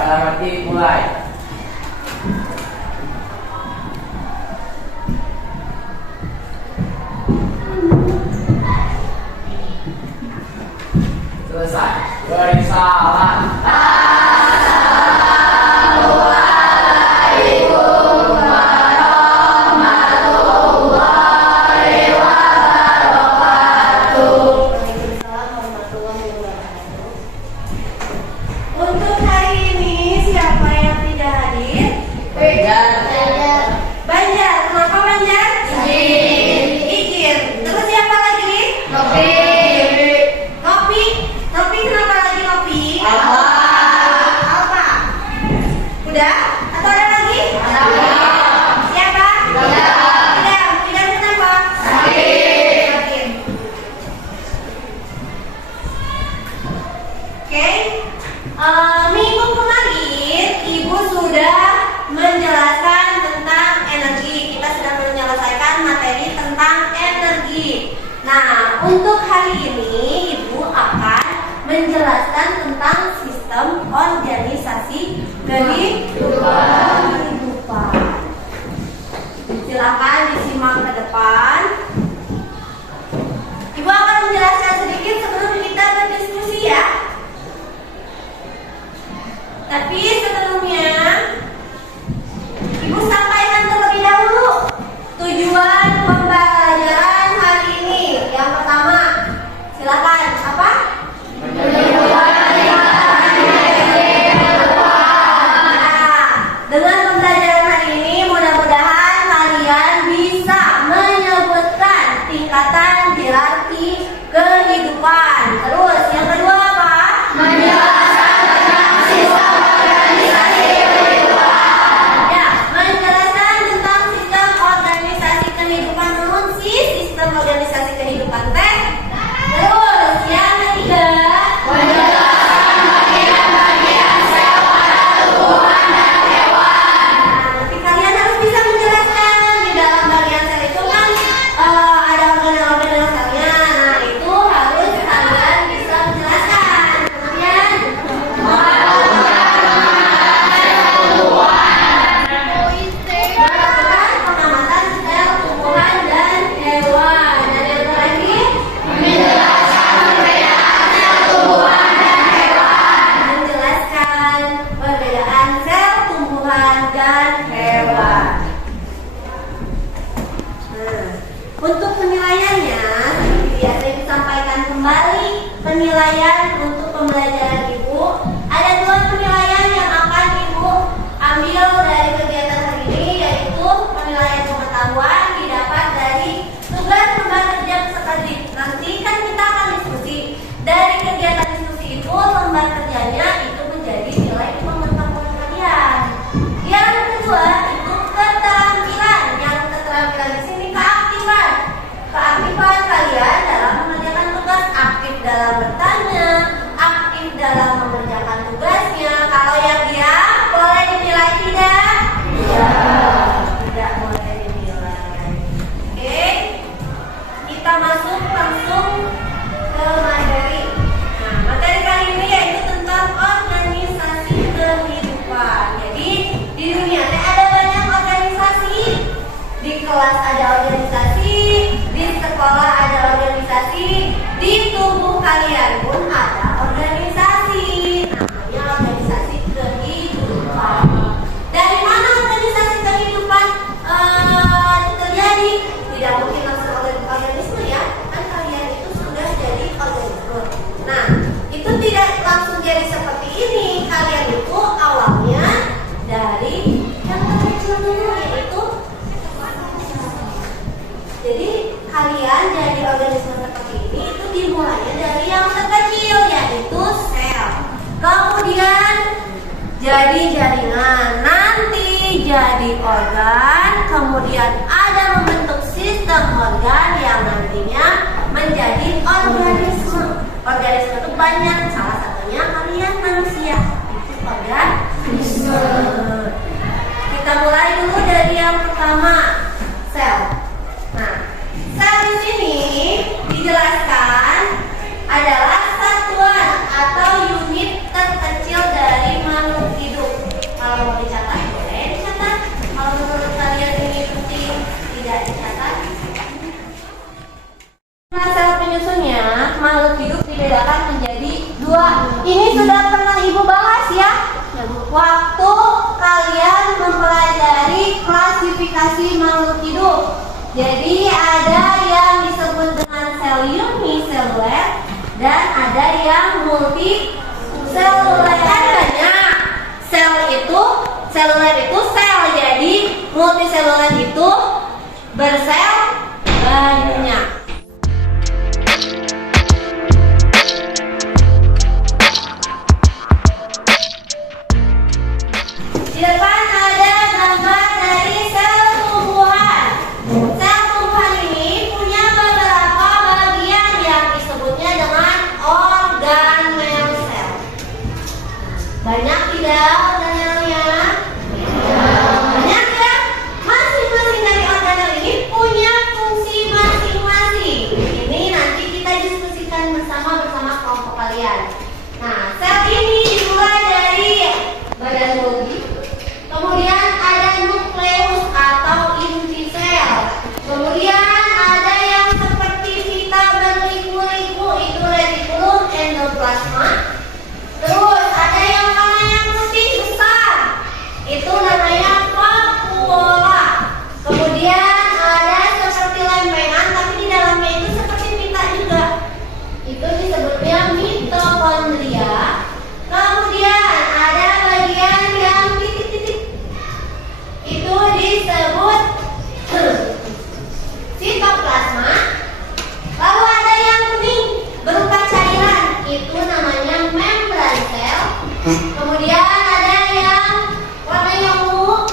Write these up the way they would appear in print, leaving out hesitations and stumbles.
dalam arti mulai. Selesai. Bersalah. Untuk hari ini siapa yang tidak hadir? Banjar. Kenapa Banjar? Izin. Terus siapa lagi? Ngopi. Ngopi kenapa lagi ngopi? Alfa. Udah? Atau ada lagi? Siapa? Tidak kenapa? Sakit. Oke. Minggu kemarin Ibu sudah menjelaskan tentang energi. Kita sudah menyelesaikan materi tentang energi. Nah, untuk hari ini Ibu akan menjelaskan tentang sistem organisasi kehidupan. Silakan disimak ke depan. Ibu akan menjelaskan sedikit sebelum kita berdiskusi ya. Tapi sebelumnya Ibu sampaikan terlebih dahulu tujuan pembelajaran hari ini. Yang pertama, silakan apa? Dengan pembelajaran hari ini mudah-mudahan kalian bisa menyebutkan tingkatan hierarki kehidupan. Terus yang kedua apa? Menjelaskan tentang sistem organisasi kehidupan. Ya, menjelaskan tentang sistem organisasi kehidupan. Namun sih sistem organisasi kehidupan teh. Terus yang ketiga, menjelaskan bagian-bagian sel pada tumbuhan dan hewan. Nanti kalian harus bisa menjelaskan di dalam bagian sel itu kan ada organel-organel selnya. Nah, itu harus kalian bisa menjelaskan. Kemudian melakukan pengamatan sel tumbuhan dan hewan. Dan yang terakhir, menjelaskan perbedaan sel tumbuhan dan hewan. Menjelaskan perbedaan sel tumbuhan dan hewan. Nah, untuk penilaiannya, seperti biasa Ibu sampaikan kembali penilaian untuk pembelajaran Ibu. Ada 2 penilaian yang akan Ibu ambil dari kegiatan hari ini, yaitu penilaian pengetahuan didapat dari tugas lembar kerja peserta didik. Nanti kan kita akan diskusi. Dari kegiatan diskusi itu, lembar kerjanya itu menjadi nilai pengetahuan kalian. Yang kedua itu keterampilan. Yang keterampilan di sini keaktifan. Keaktifan kalian dalam mengerjakan tugas, aktif dalam bertanya, aktif dalam mengerjakan tugasnya. Kalau yang diam boleh dinilai tidak? Tidak boleh dinilai. Oke, kita masuk langsung ke materi. Nah, materi kali ini yaitu tentang organisasi kehidupan. Jadi di dunia teh ada banyak organisasi. Di kelas ada organisasi, di sekolah ada organisasi, di tubuh kalian pun ada organisasi. Namanya organisasi kehidupan. Dari mana organisasi kehidupan terjadi? Tidak mungkin langsung organisme ya. Kan kalian itu sudah jadi organisme. Nah, itu tidak langsung jadi seperti ini. Kalian itu awalnya dari yang terkecilnya, yaitu jadi kalian jadi organisme seperti ini itu dimulainya dari yang terkecil, yaitu sel. Kemudian jadi jaringan, nanti jadi organ, kemudian ada membentuk sistem organ yang nantinya menjadi organisme. Organisme itu banyak, salah satunya kalian manusia. Itu organisme. Kita mulai dulu dari yang pertama, sel. Nah, sel di sini dijelaskan adalah satuan atau unit terkecil dari makhluk hidup. multiseluler. Kan banyak. Seluler itu sel, jadi multiseluler itu bersel banyak. Di depan ada gambar dari sel tumbuhan. Sel tumbuhan ini punya beberapa bagian yang disebutnya dengan organel sel. Banyak tidak organelnya? Banyak ya? Masing-masing dari organel ini punya fungsi masing-masing. Ini nanti kita diskusikan bersama kelompok kalian. Nah, sel ini dimulai dari badan bodi. Kemudian ada nukleus atau inti sel. Kemudian ada yang seperti pita berliku-liku, itu retikulum endoplasma. Terus ada yang warnanya putih besar, itu namanya vakuola. Kemudian ada seperti lempengan, tapi di dalamnya itu seperti pita juga. Itu disebutnya mitokondria. Kemudian ada bagian yang titik-titik, itu disebut sitoplasma. Lalu ada yang kuning berupa cairan, itu namanya membran sel. Kemudian ada yang warnanya ungu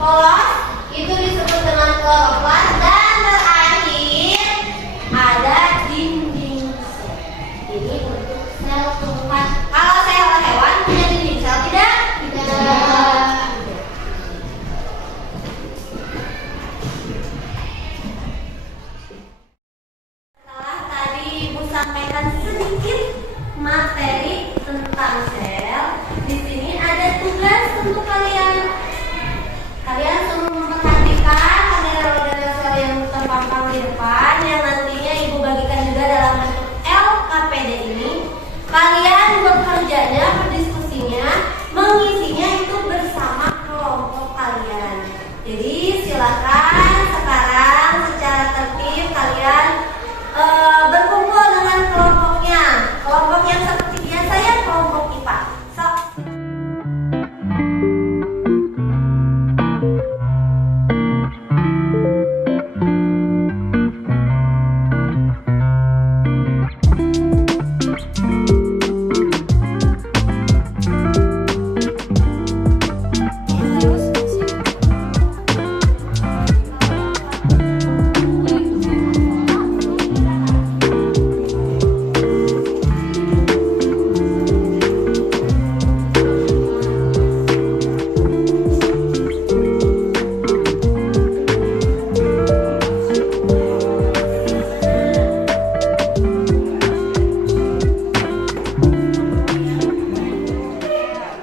polos, itu disebut dengan kloroplas. Dan terakhir ada dinding sel. Ini untuk sel tumbuhan. Kalau sel hewan punya dinding sel tidak? Tidak. Setelah tadi Ibu sampaikan sedikit materi tentang sel, di sini ada tugas untuk kalian. Kalian suruh memperhatikan organel sel yang terpampang di depan, yang nantinya Ibu bagikan juga dalam bentuk LKPD ini. Kalian bekerjanya, berdiskusinya, mengisinya itu bersama kelompok kalian. Jadi silakan sekarang secara tertib kalian berkumpul dengan kelompoknya. Kelompok yang seperti biasa ya, kelompok IPA. Sok.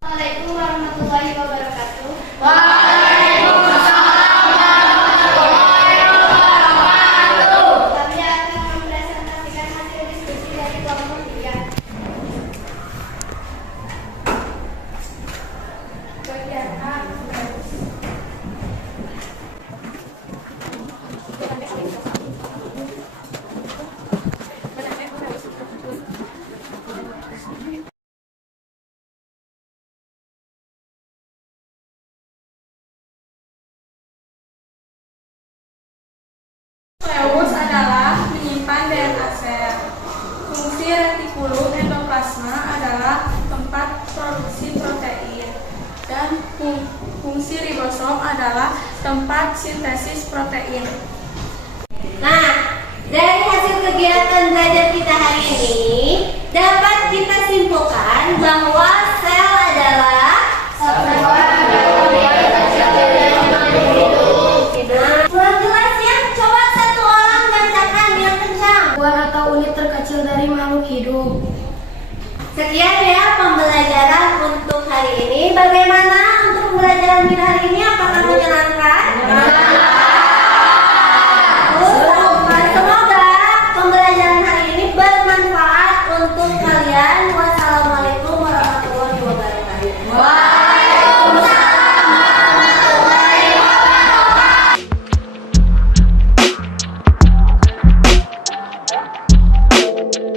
Assalamualaikum warahmatullahi wabarakatuh. Kami akan mempresentasikan hasil diskusi dari kelompok 3. Bagian A. Nukleus adalah menyimpan DNA sel. Fungsi retikulum endoplasma adalah tempat produksi protein. Dan fungsi ribosom adalah tempat sintesis protein. Nah, dari hasil kegiatan belajar kita hari ini dapat kita simpulkan bahwa sel adalah kurang jelas ya. Coba satu orang bacakan biar kencang. Hewan atau unit terkecil dari makhluk hidup. Sekian ya pembelajaran untuk hari ini. Bagaimana untuk pembelajaran kita hari ini? Apakah menyenangkan? Semoga pembelajaran hari ini bermanfaat untuk kalian.